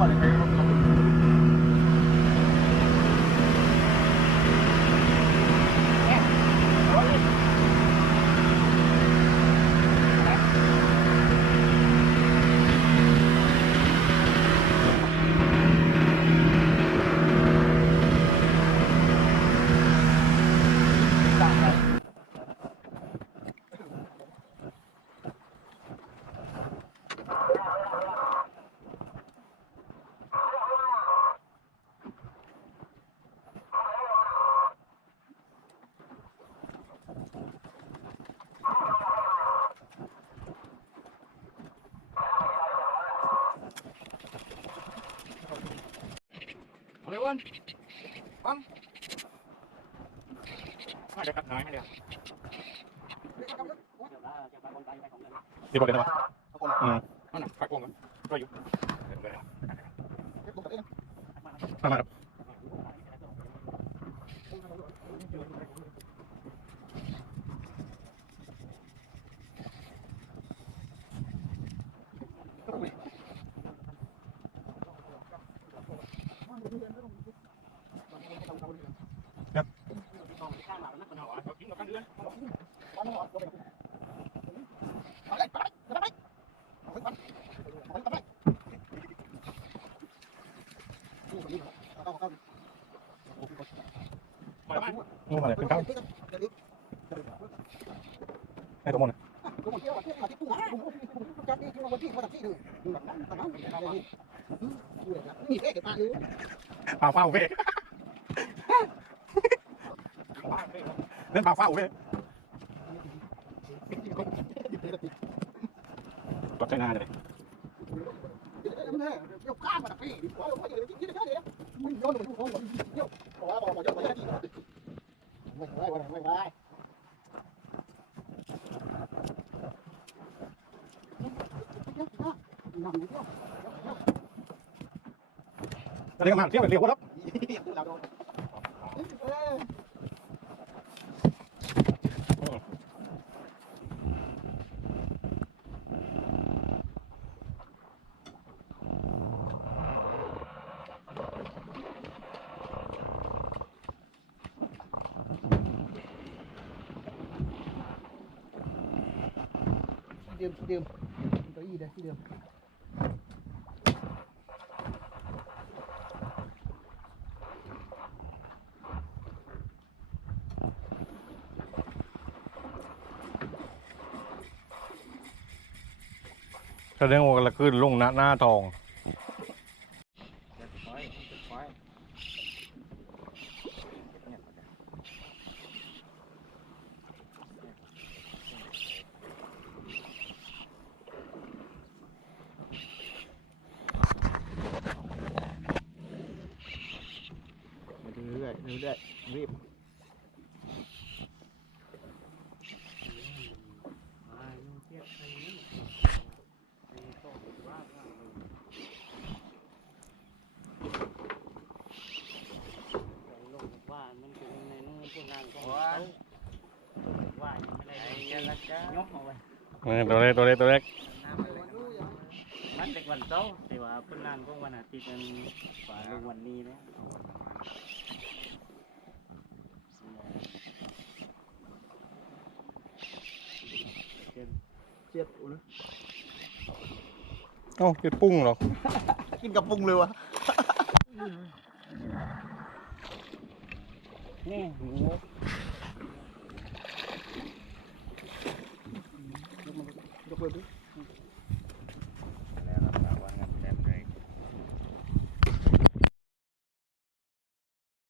want to hear Ôi ơn Con? Mày đẹp cặp gái này đẹp Đi vào đây ừ, bạn Ừ Phải cuồng rồi Rồi dùng Cái cuồng tập đấy Phải mà đâu nhưng mà lại khuyến cáo. Có một này. Bảo phao về. Nên bảo phao về. Quạt chai na đây. Đây các hàng tiếp phải liều quá lắm. Điềm, điềm. Cái gì đây, điềm. แสดงว่าละขึ้นลงหน้าหน้าทองเรื่อยเรื่อยรีบ ว่ามันเป็นในนู้นพวกนั้นก็ว่าว่ายังไม่ได้เยอะละจ้ายกเอาไว้ ตัวเล็กตัวเล็กตัวเล็กมันเด็กวันเสาร์แต่ว่าเพิ่นนั่นก็วันอาทิตย์นั้นฝ่าลงวันนี้นะเอาวันมาเจ็ดอุ้ยเอ้าจุดปุ้งเหรอกินกับปรุงเลยวะนี่ ಹಾಕ್ಬೋದು